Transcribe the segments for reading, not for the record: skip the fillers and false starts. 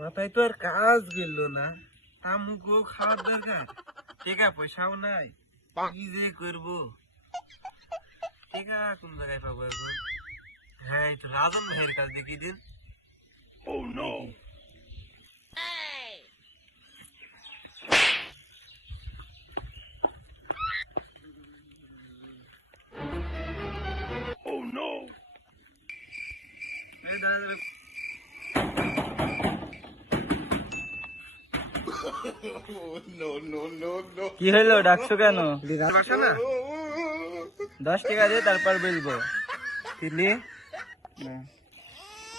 মাথায় তো আর কাজ গেল না, তামুকও খাওয়ার দরকার, টাকা পয়সাও নাই, কি যে করবো? টাকা কোন জায়গায় পাবো এখন? হ্যাঁ, এই তো রাজন ভাইয়ের কাজ দেখি দিন। এই দাঁড়া দাঁড়া। কি হইলো, ডাকছো কেন? বাসা না 10 টাকা দিয়ে তারপর বলবো। তিনি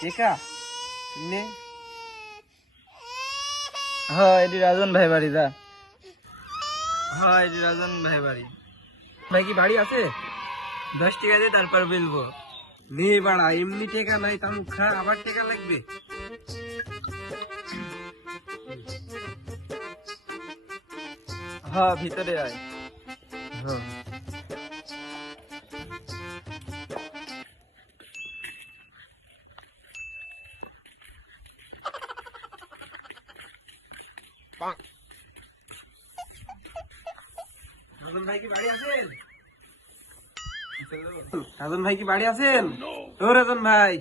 টাকা নে। হ্যাঁ, এটি রাজন ভাই বাড়ি। যা। হ্যাঁ, এটি রাজন ভাই বাড়ি। ভাই কি বাড়ি আছে? 10 টাকা দিয়ে তারপর বলবো। নে বাড়া, এমনি টাকা নাই, তামুক খা, আবার টাকা লাগবে। হ্যাঁ, ভিতরে আয়। হ্যাঁ, রাজন ভাই কি বাড়ি আছেন? রাজন ভাই কি বাড়ি আছেন? ও রাজন ভাই,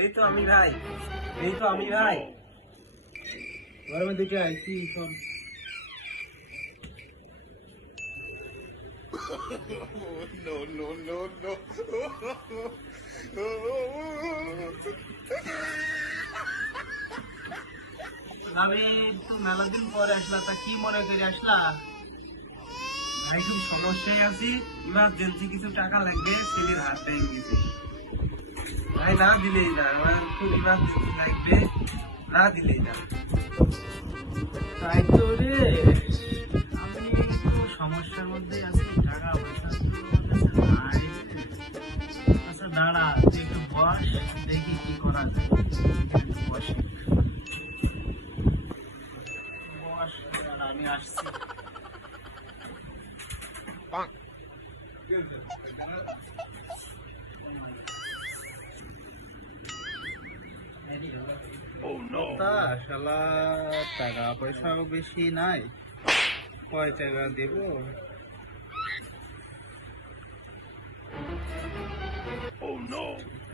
এই তো আমি ভাই, এই তো আমি ভাই। গরমের দিকে আইছি সব। আমি তো মেলা দিন পরে আসলা, তা কি মনে করে আসলা? ভাই খুব সমস্যায় আছি, ইমার্জেন্সি কিছু টাকা লাগবে, ছেলের হাত ভেঙে গেছে। ভাই না দিলেই না, আমার খুব ইমার্জেন্সি লাগবে, না দিলেই না। তাই তো রে, আমি একটু সমস্যার মধ্যে আছি, টাকা পয়সা তো আমার কাছে নাই রে। আচ্ছা দাঁড়া, তুই একটু বস, দেখি কি করা যায়। একটু বসি, বস, দাঁড়া, আমি আসছি। তা শালা টাকা পয়সাও বেশি নাই, কয় টাকা দেব?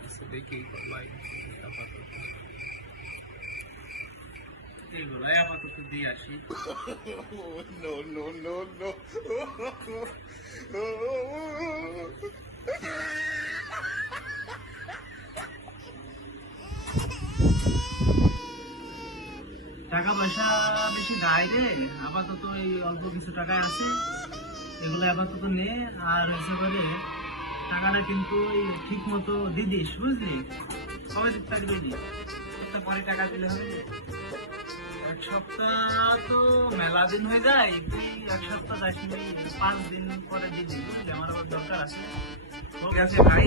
আচ্ছা, দেখি ভাই, আপাতত এগুলাই আপাতত দিয়ে আসি। টাকা পয়সা বেশি নাই রে, আপাতত এই অল্প কিছু টাকায় আছে, এগুলো আপাতত নে। আর হয়েছে বলে টাকাটা কিন্তু ঠিক মতো দিদিস, বুঝলি? কবে দিতে দিবি? সপ্তাহ পরে টাকা দিলে হবে। এক সপ্তাহ তো মেলা দিন হয়ে যায়, তুই এক সপ্তাহ 5 দিন পরে দিবি, বুঝলি? আমার আবার দরকার আছে। ঠিক আছে ভাই,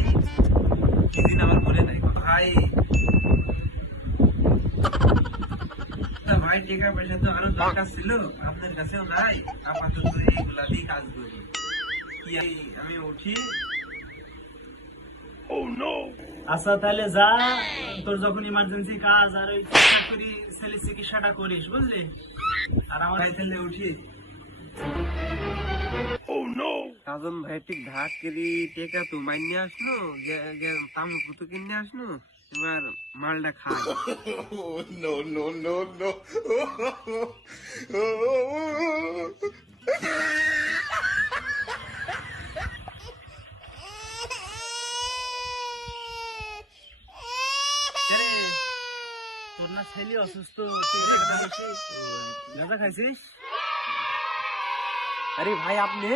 সেদিন আমার মনে নাই ভাই। তা ভাই টাকা পয়সা তো আরো দরকার ছিল, আপনার কাছেও নাই, আপাতত এইগুলা দিয়ে কাজ করি। কি আমি উঠি? আচ্ছা তাহলে যা, তোর যখন ইমার্জেন্সি কাজ আর ওই চাকরি ছেলে চিকিৎসাটা করিস, বুঝলি? আর আমার ভাই তাহলে উঠি। রাজন ভাই ঠিক ধাক করি টেকা তো মাইনে আসলো, তামুক তো কিনে আসলো, এবার মালটা খাই। রে, তোর না ছেলে অসুস্থ, তুই টাকাটা বেশি গাঁজা খাইছিস? আরে ভাই আপনি